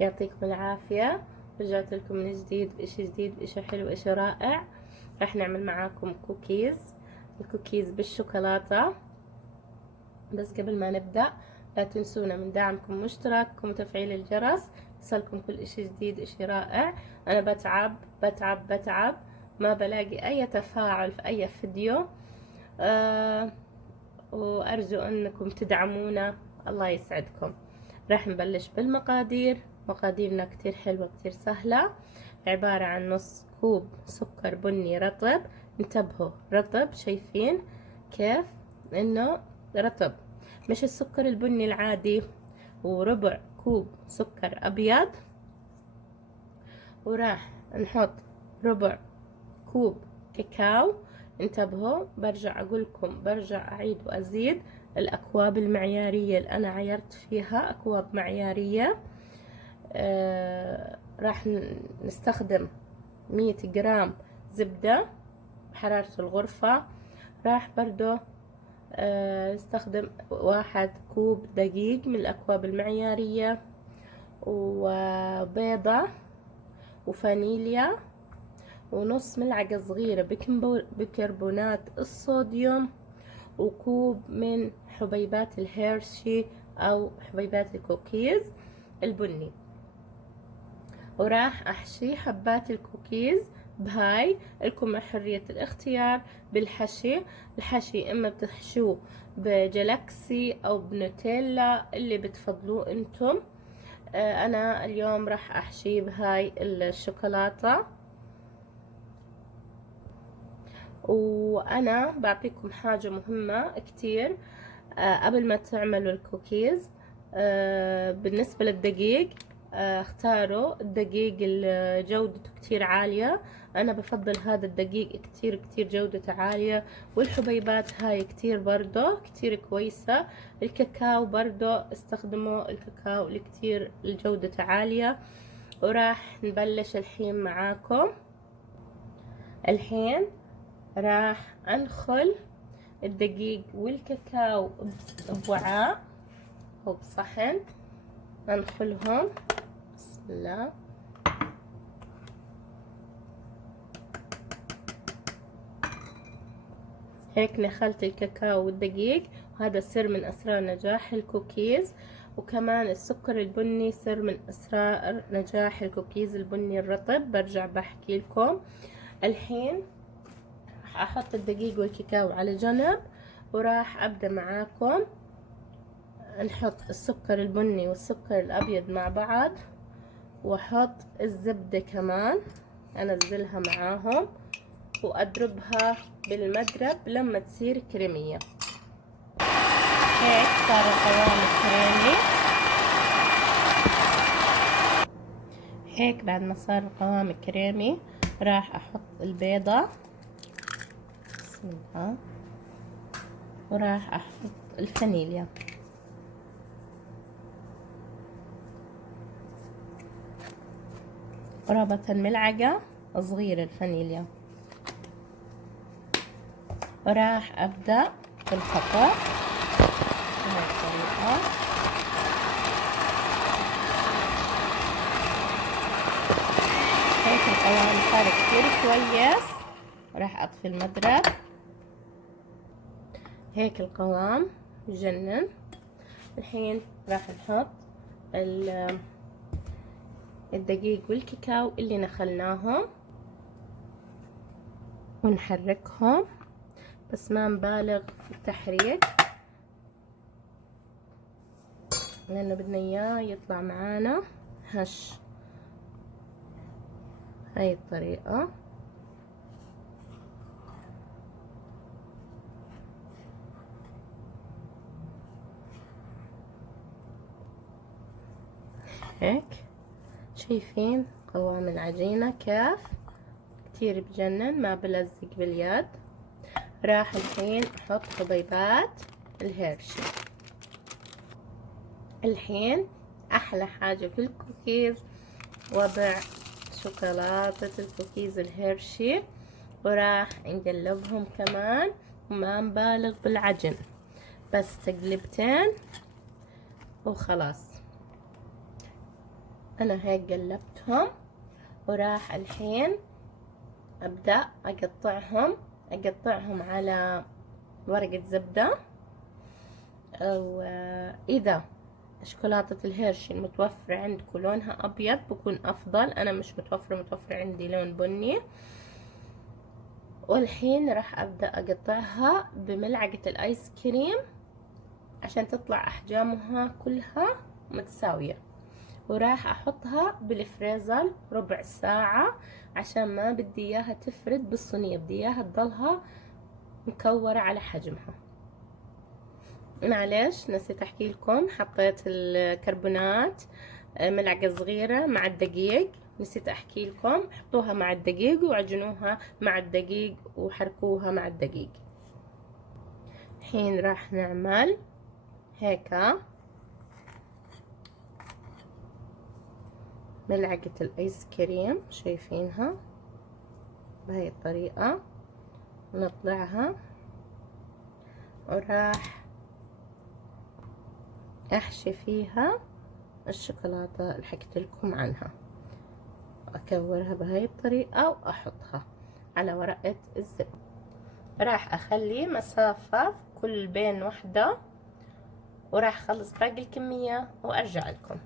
يعطيكم العافية. رجعت لكم من جديد بإشي جديد، بإشي حلو، إشي رائع. راح نعمل معاكم كوكيز، الكوكيز بالشوكولاتة. بس قبل ما نبدأ لا تنسونا من دعمكم واشتراككم وتفعيل الجرس يصلكم كل إشي جديد، إشي رائع. أنا بتعب ما بلاقي أي تفاعل في أي فيديو. وأرجو أنكم تدعمونا، الله يسعدكم. راح نبلش بالمقادير. مقاديرنا كتير حلوة، كتير سهلة. عبارة عن نص كوب سكر بني رطب. انتبهوا، رطب، شايفين كيف انه رطب، مش السكر البني العادي. وربع كوب سكر ابيض. وراح نحط ربع كوب كاكاو. انتبهوا، برجع اقولكم، برجع اعيد وازيد، الاكواب المعيارية اللي انا عيرت فيها اكواب معيارية. راح نستخدم 100 جرام زبدة بحرارة الغرفة. راح برضو نستخدم 1 كوب دقيق من الأكواب المعيارية، وبيضة، وفانيليا، ونص ملعقة صغيرة بيكربونات الصوديوم، وكوب من حبيبات الهيرشي أو حبيبات الكوكيز البني. وراح أحشي حبات الكوكيز بهاي. لكم حرية الاختيار بالحشي. الحشي إما بتحشوه بجلاكسي أو بنوتيلا، اللي بتفضلوه انتم. أنا اليوم راح أحشي بهاي الشوكولاتة. وأنا بعطيكم حاجة مهمة كتير قبل ما تعملوا الكوكيز. بالنسبة للدقيق، اختاروا الدقيق اللي جودته كتير عالية. انا بفضل هذا الدقيق، كتير جودته عالية. والحبيبات هاي كتير برضو كتير كويسة. الكاكاو برضو استخدموا الكاكاو اللي كتير جودته عالية. وراح نبلش الحين معاكم. الحين راح انخل الدقيق والكاكاو بوعاء أو بصحن. أنخلهم، بسم الله. هيك نخلت الكاكاو والدقيق، وهذا سر من أسرار نجاح الكوكيز. وكمان السكر البني سر من أسرار نجاح الكوكيز البني الرطب. برجع بحكي لكم. الحين راح أحط الدقيق والكاكاو على جنب، وراح أبدأ معاكم. نحط السكر البني والسكر الأبيض مع بعض، واحط الزبدة كمان، انزلها معاهم، واضربها بالمضرب لما تصير كريمية. هيك صار القوام الكريمي. هيك بعد ما صار القوام كريمي راح احط البيضة، بسم الله. وراح احط الفانيليا. قرابة ملعقة صغيرة الفانيليا. وراح ابدأ بالخطأ بهاي الطريقة. هيك القوام صار كتير كويس. راح اطفي المضرب. هيك القوام بجنن. الحين راح نحط الدقيق والكاكاو اللي نخلناهم، ونحركهم بس ما نبالغ في التحريك، لانه بدنا اياه يطلع معانا هش. هاي الطريقة. هيك شايفين قوام العجينة كيف كتير بجنن، ما بلزق باليد. راح الحين احط حبيبات الهيرشي. الحين احلى حاجة في الكوكيز وضع شوكولاتة الكوكيز الهيرشي. وراح نقلبهم كمان، وما نبالغ بالعجن، بس تقلبتين وخلاص. انا هيك قلبتهم، وراح الحين ابدأ اقطعهم على ورقة زبدة، او اذا شوكولاتة الهيرشي المتوفرة عندكم لونها ابيض بكون افضل. انا مش متوفر عندي لون بني. والحين راح ابدأ اقطعها بملعقة الايس كريم عشان تطلع احجامها كلها متساوية، وراح احطها بالفريزر ربع ساعة عشان ما بدي اياها تفرد بالصينية، بدي اياها تضلها مكورة على حجمها. معلش نسيت احكي لكم، حطيت الكربونات ملعقة صغيرة مع الدقيق، نسيت احكي لكم حطوها مع الدقيق وعجنوها مع الدقيق وحركوها مع الدقيق. الحين راح نعمل هيك ملعقة الايس كريم، شايفينها بهاي الطريقة، نطلعها وراح احشي فيها الشوكولاتة اللي حكيت لكم عنها، اكورها بهاي الطريقة واحطها على ورقة الزبدة. راح اخلي مسافة كل بين وحدة، وراح اخلص باقي الكمية وارجع لكم.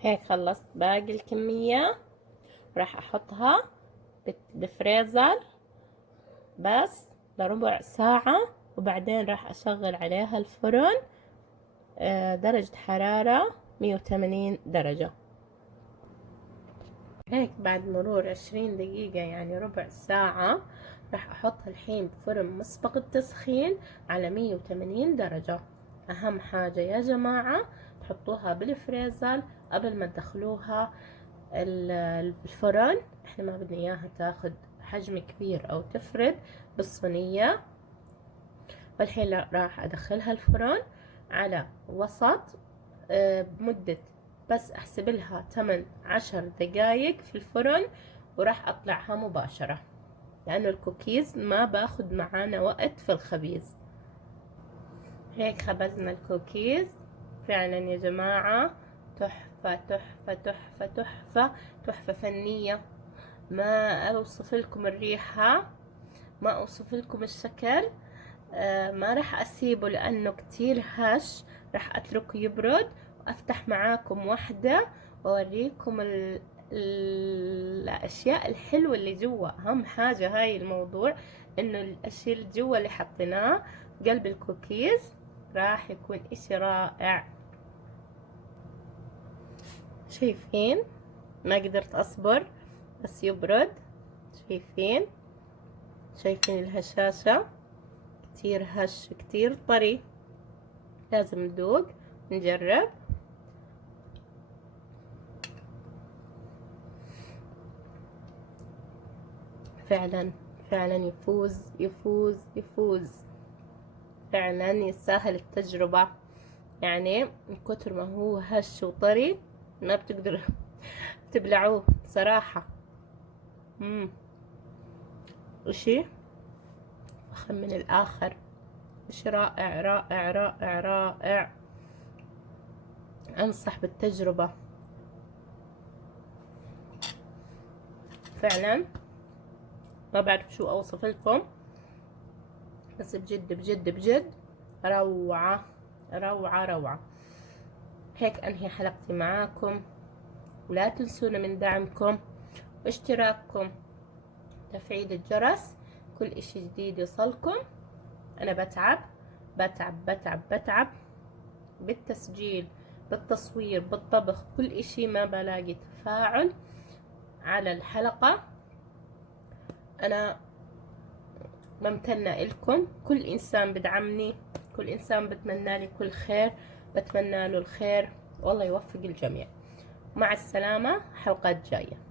هيك خلصت باقي الكمية، راح احطها بالفريزر بس لربع ساعة، وبعدين راح اشغل عليها الفرن درجة حرارة 180 درجة. هيك بعد مرور 20 دقيقة يعني ربع ساعة، راح احطها الحين بفرن مسبق التسخين على 180 درجة. اهم حاجة يا جماعة تحطوها بالفريزر قبل ما تدخلوها الفرن، احنا ما بدنا اياها تاخد حجم كبير او تفرد بالصينية. والحين راح ادخلها الفرن على وسط بمدة بس احسب لها 8-10 دقايق في الفرن، وراح اطلعها مباشرة لانه الكوكيز ما باخد معانا وقت في الخبيز. هيك خبزنا الكوكيز، فعلا يا جماعة تحفة تحفة تحفة تحفة تحفة فنية. ما اوصف لكم الريحة، ما اوصف لكم الشكل. ما راح اسيبه لانه كتير هش، راح اتركه يبرد وافتح معاكم واحدة واوريكم الاشياء الحلوة اللي جوا. اهم حاجة هاي الموضوع انه الاشياء اللي جوا اللي حطيناه قلب الكوكيز راح يكون اشي رائع. شايفين ما قدرت اصبر بس يبرد. شايفين الهشاشة كتير هش كتير طري، لازم ندوق نجرب. فعلا يفوز فعلا يستاهل التجربة. يعني من كتر ما هو هش وطري ما بتقدروا تبلعوه صراحة. وشي فخم من الآخر، وشي رائع رائع رائع رائع. أنصح بالتجربة فعلا، ما بعرف شو أوصف لكم، بس بجد بجد بجد روعة روعة روعة. هيك أنهي حلقتي معاكم، ولا تنسونا من دعمكم واشتراككم، تفعيل الجرس، كل اشي جديد يوصلكم. أنا بتعب بالتسجيل بالتصوير بالطبخ، كل اشي ما بلاقي تفاعل على الحلقة. أنا ممتنة لكم، كل إنسان بدعمني، كل إنسان بتمنى لي كل خير، بتمنى له الخير والله يوفق الجميع. مع السلامة، حلقات جاية.